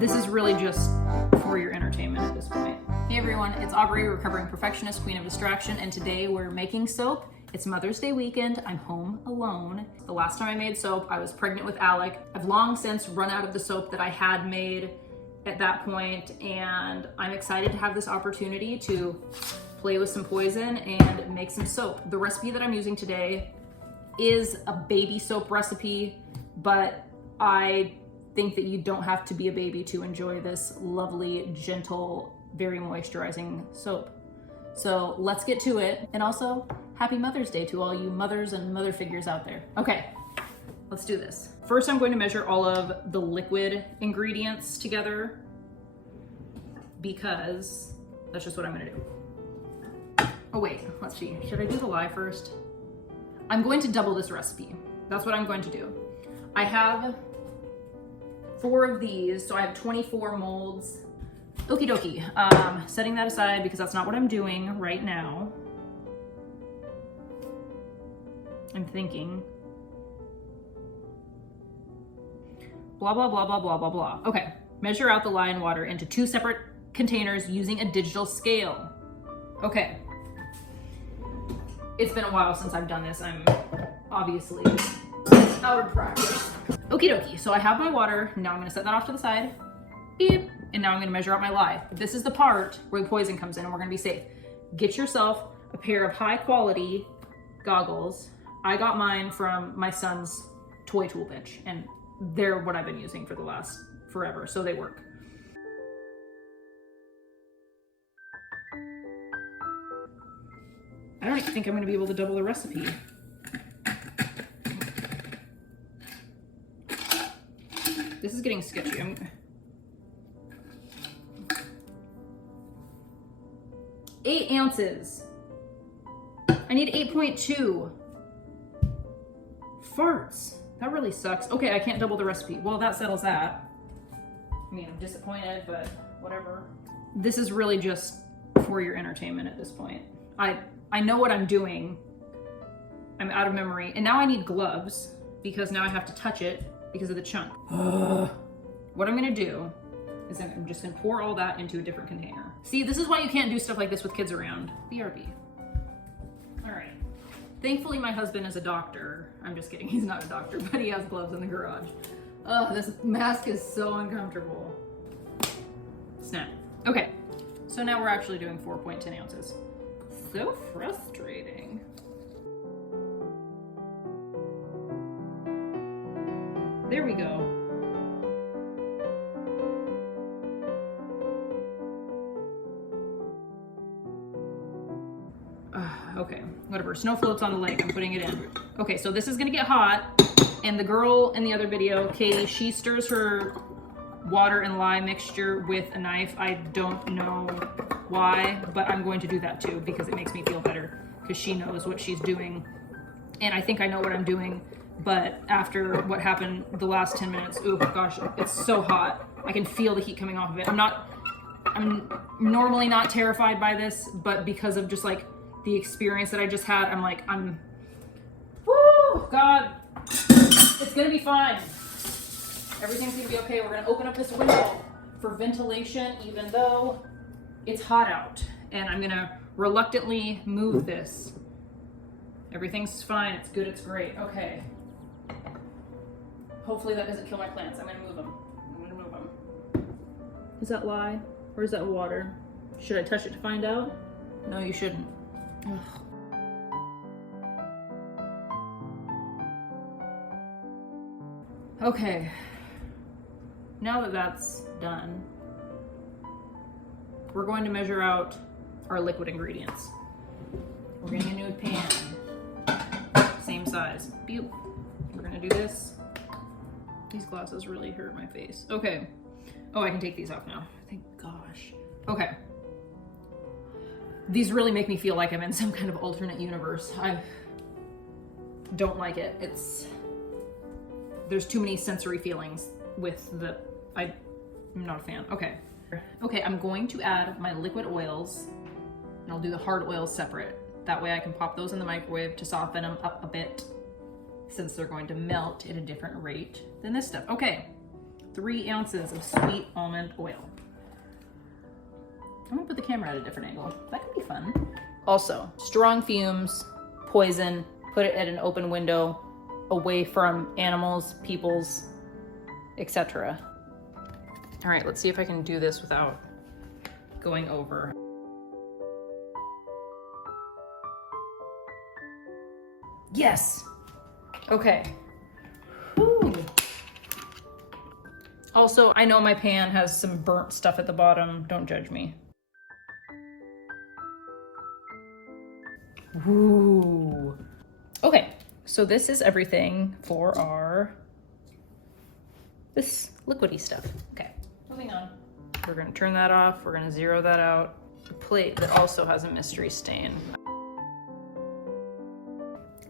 This is really just for your entertainment at this point. Hey everyone, it's Aubrey, recovering perfectionist, queen of distraction, and today we're making soap. It's Mother's Day weekend. I'm home alone. The last time I made soap, I was pregnant with Alec. I've long since run out of the soap that I had made at that point, and I'm excited to have this opportunity to play with some poison and make some soap. The recipe that I'm using today is a baby soap recipe, but I think that you don't have to be a baby to enjoy this lovely, gentle, very moisturizing soap. So let's get to it. And also, happy Mother's Day to all you mothers and mother figures out there. Okay, let's do this. First, I'm going to measure all of the liquid ingredients together because that's just what I'm gonna do. Oh wait, let's see. Should I do the lye first? I'm going to double this recipe. That's what I'm going to do. I have 4 of these, so I have 24 molds. Okie dokie, setting that aside because that's not what I'm doing right now. I'm thinking. Blah, blah, blah, blah, blah, blah, blah. Okay, measure out the lye and water into 2 separate containers using a digital scale. Okay. It's been a while since I've done this. I'm obviously out of practice. Okie dokie, so I have my water. Now I'm gonna set that off to the side. Beep. And now I'm gonna measure out my lye. This is the part where the poison comes in and we're gonna be safe. Get yourself a pair of high quality goggles. I got mine from my son's toy tool bench and they're what I've been using for the last forever, so they work. I don't even think I'm gonna be able to double the recipe. This is getting sketchy. 8 ounces. I need 8.2. Farts. That really sucks. Okay, I can't double the recipe. Well, that settles that. I mean, I'm disappointed, but whatever. This is really just for your entertainment at this point. I know what I'm doing. I'm out of memory. And now I need gloves because now I have to touch it because of the chunk. What I'm gonna do is I'm just gonna pour all that into a different container. See, this is why you can't do stuff like this with kids around. BRB. All right. Thankfully, my husband is a doctor. I'm just kidding, he's not a doctor, but he has gloves in the garage. Ugh, this mask is so uncomfortable. Snap. Okay, so now we're actually doing 4.10 ounces. So frustrating. There we go. Okay, whatever. Snow floats on the lake. I'm putting it in. Okay, so this is gonna get hot. And the girl in the other video, Katie, she stirs her water and lye mixture with a knife. I don't know why, but I'm going to do that too because it makes me feel better because she knows what she's doing. And I think I know what I'm doing, but after what happened the last 10 minutes, oh gosh, it's so hot. I can feel the heat coming off of it. I'm normally not terrified by this, but because of just like the experience that I just had, woo, God, it's gonna be fine. Everything's gonna be okay. We're gonna open up this window for ventilation, even though it's hot out. And I'm gonna reluctantly move this. Everything's fine, it's good, it's great. Okay. Hopefully that doesn't kill my plants. I'm gonna move them. Is that lye or is that water? Should I touch it to find out? No, you shouldn't. Ugh. Okay, now that that's done, we're going to measure out our liquid ingredients. We're getting a new pan, same size. Pew. We're gonna do this. These glasses really hurt my face. Okay. Oh, I can take these off now. Thank gosh. Okay. These really make me feel like I'm in some kind of alternate universe. I don't like it. There's too many sensory feelings with I'm not a fan. Okay. Okay, I'm going to add my liquid oils and I'll do the hard oils separate. That way I can pop those in the microwave to soften them up a bit since they're going to melt at a different rate than this stuff. Okay, 3 ounces of sweet almond oil. I'm gonna put the camera at a different angle. That could be fun. Also, strong fumes, poison, put it at an open window, away from animals, peoples, etc. All right, let's see if I can do this without going over. Yes! Okay. Whew. Also, I know my pan has some burnt stuff at the bottom. Don't judge me. Ooh. Okay, so this is everything for this liquidy stuff. Okay, moving on. We're gonna turn that off. We're gonna zero that out. A plate that also has a mystery stain.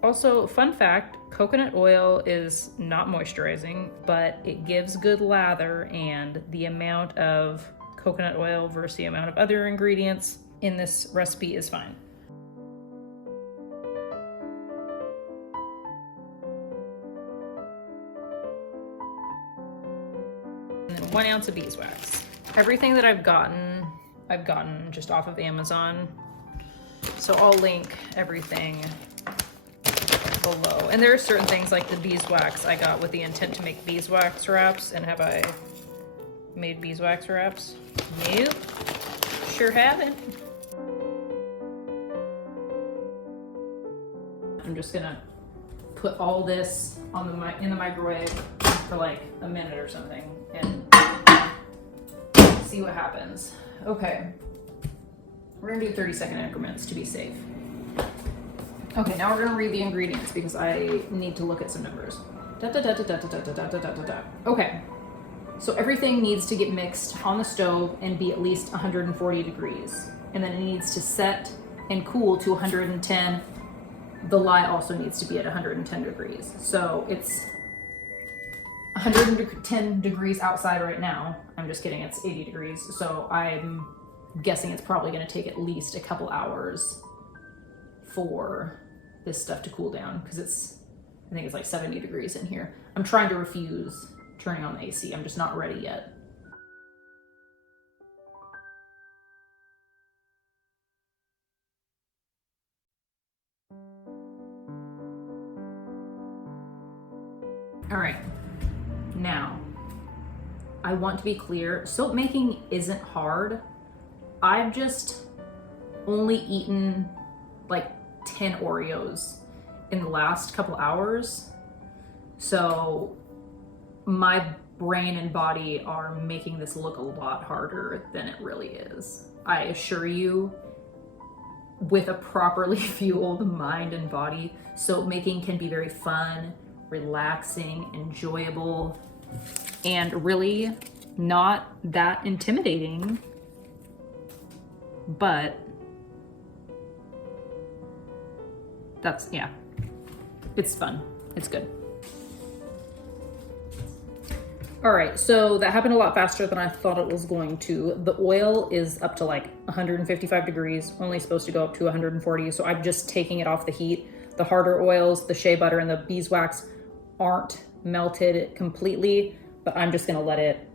Also, fun fact, coconut oil is not moisturizing, but it gives good lather, and the amount of coconut oil versus the amount of other ingredients in this recipe is fine. And then 1 ounce of beeswax. Everything that I've gotten just off of Amazon. So I'll link everything below. And there are certain things like the beeswax I got with the intent to make beeswax wraps. And have I made beeswax wraps? Nope. Sure haven't. I'm just gonna put all this on in the microwave for like a minute or something and see what happens. Okay. We're gonna do 30-second increments to be safe. Okay, now we're gonna read the ingredients because I need to look at some numbers. Okay, so everything needs to get mixed on the stove and be at least 140 degrees. And then it needs to set and cool to 110. The lye also needs to be at 110 degrees. So it's 110 degrees outside right now. I'm just kidding, it's 80 degrees. So I'm guessing it's probably gonna take at least a couple hours for this stuff to cool down because I think it's like 70 degrees in here. I'm trying to refuse turning on the AC. I'm just not ready yet. All right, now I want to be clear, soap making isn't hard. I've just only eaten like 10 Oreos in the last couple hours. So my brain and body are making this look a lot harder than it really is. I assure you, with a properly fueled mind and body, soap making can be very fun, relaxing, enjoyable, and really not that intimidating, but yeah, it's fun. It's good. All right, so that happened a lot faster than I thought it was going to. The oil is up to like 155 degrees, only supposed to go up to 140. So I'm just taking it off the heat. The harder oils, the shea butter and the beeswax aren't melted completely, but I'm just gonna let it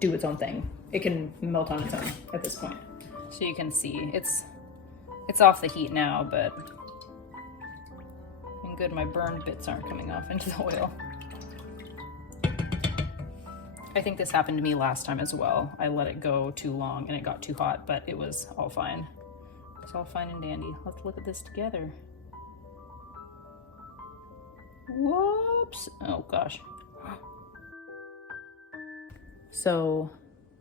do its own thing. It can melt on its own at this point. So you can see it's off the heat now, but and good, my burned bits aren't coming off into the oil. I think this happened to me last time as well. I let it go too long and it got too hot, but it was all fine. It's all fine and dandy. Let's look at this together. Whoops. Oh gosh. So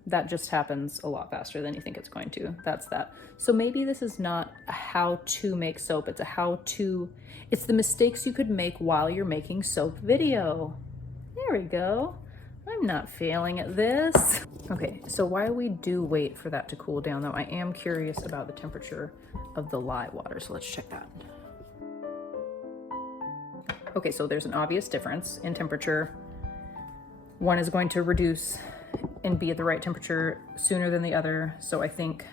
that just happens a lot faster than you think it's going to. That's that. So maybe this is not a how to make soap. It's a how to, it's the mistakes you could make while you're making soap video. There we go. I'm not failing at this. Okay, so while we do wait for that to cool down though, I am curious about the temperature of the lye water. So let's check that. Okay, so there's an obvious difference in temperature. One is going to reduce and be at the right temperature sooner than the other. So I think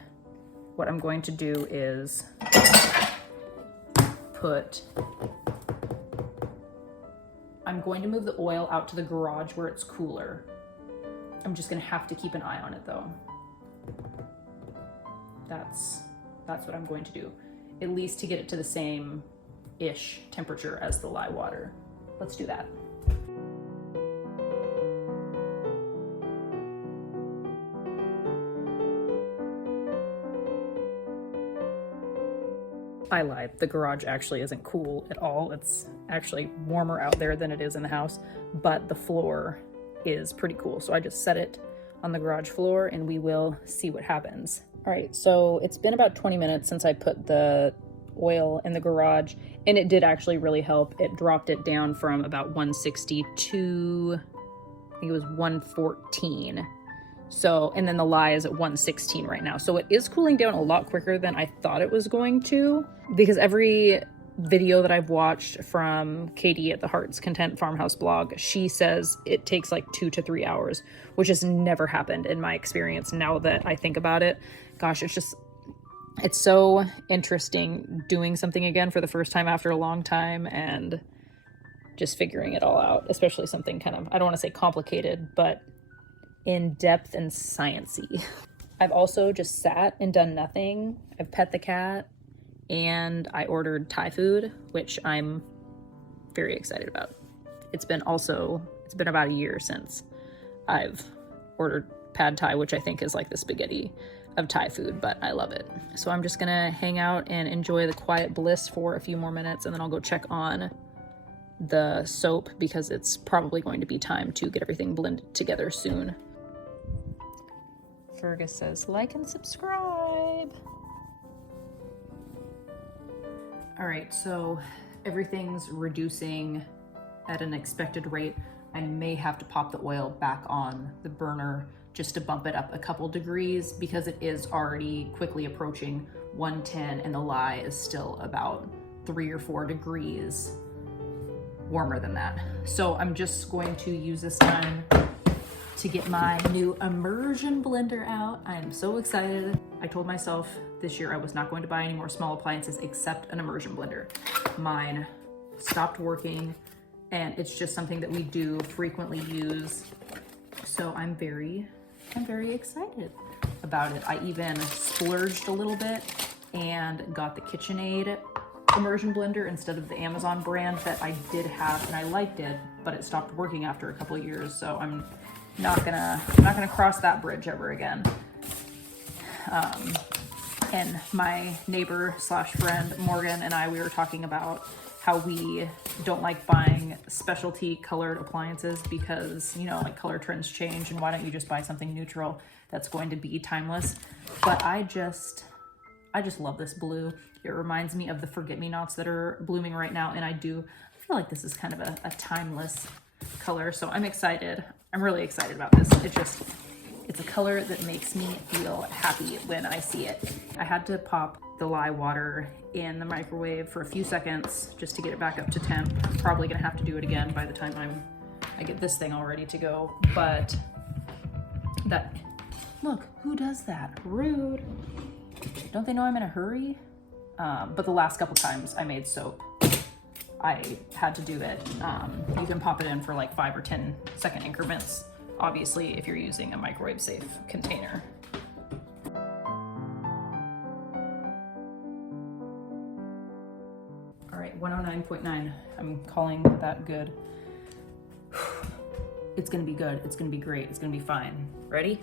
what I'm going to do is put I'm going to move the oil out to the garage where it's cooler. I'm just gonna have to keep an eye on it though. That's what I'm going to do, at least to get it to the same-ish temperature as the lye water. Let's do that. I lied, the garage actually isn't cool at all. It's actually warmer out there than it is in the house, but the floor is pretty cool. So I just set it on the garage floor and we will see what happens. All right, so it's been about 20 minutes since I put the oil in the garage, and it did actually really help. It dropped it down from about 160 to, I think it was 114. So, and then the lye is at 116 right now. So it is cooling down a lot quicker than I thought it was going to, because every video that I've watched from Katie at the Heart's Content Farmhouse blog, she says it takes like 2 to 3 hours, which has never happened in my experience. Now that I think about it, gosh, it's so interesting doing something again for the first time after a long time and just figuring it all out, especially something kind of, I don't want to say complicated, but in depth and sciencey. I've also just sat and done nothing. I've pet the cat and I ordered Thai food, which I'm very excited about. It's been about a year since I've ordered pad Thai, which I think is like the spaghetti of Thai food, but I love it. So I'm just gonna hang out and enjoy the quiet bliss for a few more minutes, and then I'll go check on the soap because it's probably going to be time to get everything blended together soon. Fergus says, like and subscribe. All right, so everything's reducing at an expected rate. I may have to pop the oil back on the burner just to bump it up a couple degrees because it is already quickly approaching 110 and the lye is still about 3 or 4 degrees warmer than that. So I'm just going to use this time to get my new immersion blender out. I am so excited. I told myself this year I was not going to buy any more small appliances except an immersion blender. Mine stopped working and it's just something that we do frequently use. So I'm very excited about it. I even splurged a little bit and got the KitchenAid immersion blender instead of the Amazon brand that I did have and I liked it, but it stopped working after a couple of years. So I'm not gonna cross that bridge ever again. And my neighbor slash friend Morgan and I, we were talking about how we don't like buying specialty colored appliances because, you know, like color trends change and why don't you just buy something neutral that's going to be timeless. But I just love this blue. It reminds me of the forget-me-nots that are blooming right now, and I feel like this is kind of a timeless color, so I'm excited. I'm really excited about this. It's a color that makes me feel happy when I see it. I had to pop the lye water in the microwave for a few seconds just to get it back up to temp. Probably gonna have to do it again by the time I get this thing all ready to go, but look, who does that? Rude. Don't they know I'm in a hurry? But the last couple times I made soap, I had to do it. You can pop it in for like 5 or 10 second increments, obviously, if you're using a microwave safe container. All right, 109.9. I'm calling that good. It's gonna be good. It's gonna be great. It's gonna be fine. Ready?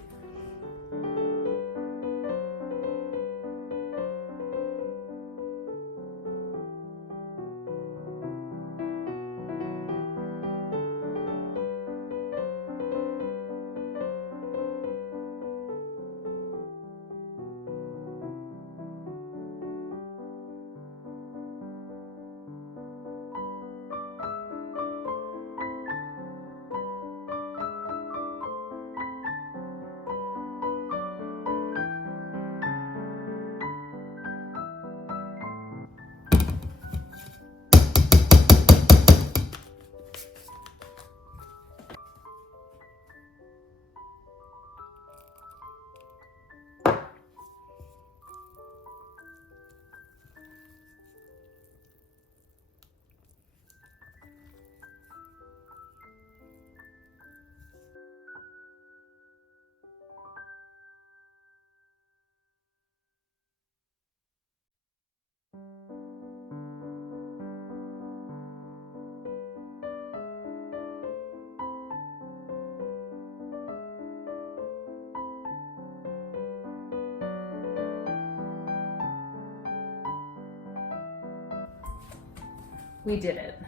We did it.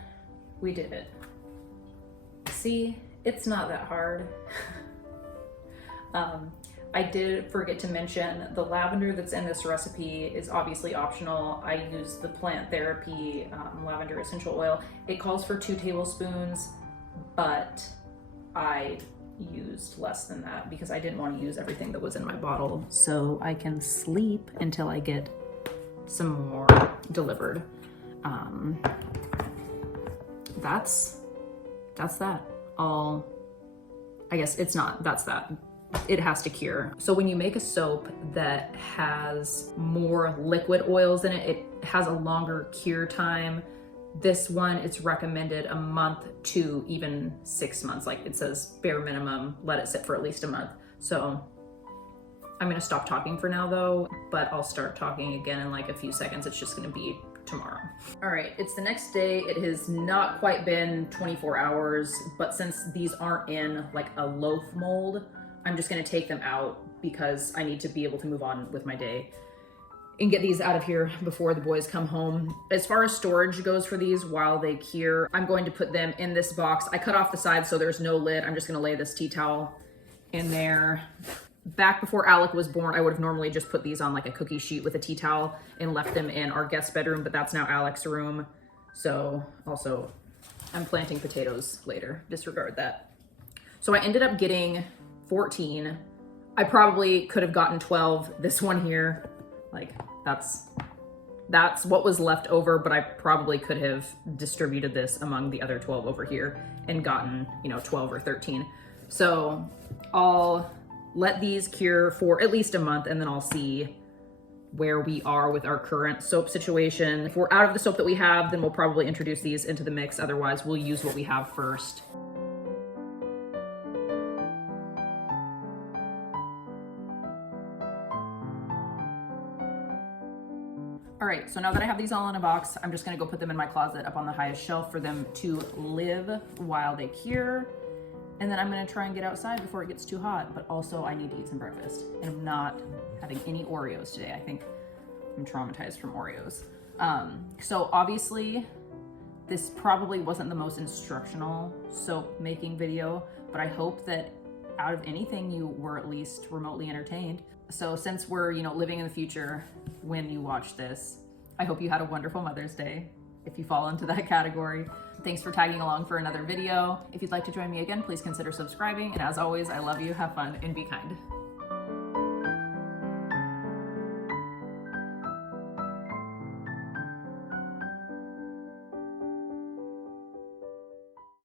We did it. See, it's not that hard. I did forget to mention the lavender that's in this recipe is obviously optional. I use the Plant Therapy Lavender Essential Oil. It calls for 2 tablespoons, but I used less than that because I didn't want to use everything that was in my bottle, so I can sleep until I get some more delivered. That's that. I guess it's not, that's that. It has to cure. So when you make a soap that has more liquid oils in it, it has a longer cure time. This one, it's recommended a month to even 6 months. Like it says bare minimum, let it sit for at least a month. So I'm gonna stop talking for now though, but I'll start talking again in like a few seconds. It's just gonna be tomorrow. All right, it's the next day. It has not quite been 24 hours, but since these aren't in like a loaf mold, I'm just gonna take them out because I need to be able to move on with my day and get these out of here before the boys come home. As far as storage goes for these while they cure, I'm going to put them in this box. I cut off the sides so there's no lid. I'm just gonna lay this tea towel in there. Back before Alec was born, I would have normally just put these on like a cookie sheet with a tea towel and left them in our guest bedroom, but that's now Alec's room. So also, I'm planting potatoes later, disregard that. So I ended up getting 14. I probably could have gotten 12. This one here, like that's what was left over, but I probably could have distributed this among the other 12 over here and gotten, 12 or 13. So I'll let these cure for at least a month and then I'll see where we are with our current soap situation. If we're out of the soap that we have, then we'll probably introduce these into the mix. Otherwise, we'll use what we have first. All right, so now that I have these all in a box, I'm just gonna go put them in my closet up on the highest shelf for them to live while they cure. And then I'm gonna try and get outside before it gets too hot, but also I need to eat some breakfast. And I'm not having any Oreos today. I think I'm traumatized from Oreos. So obviously, this probably wasn't the most instructional soap making video, but I hope that out of anything you were at least remotely entertained. So since we're, living in the future when you watch this, I hope you had a wonderful Mother's Day, if you fall into that category. Thanks for tagging along for another video. If you'd like to join me again, please consider subscribing. And as always, I love you, have fun, and be kind.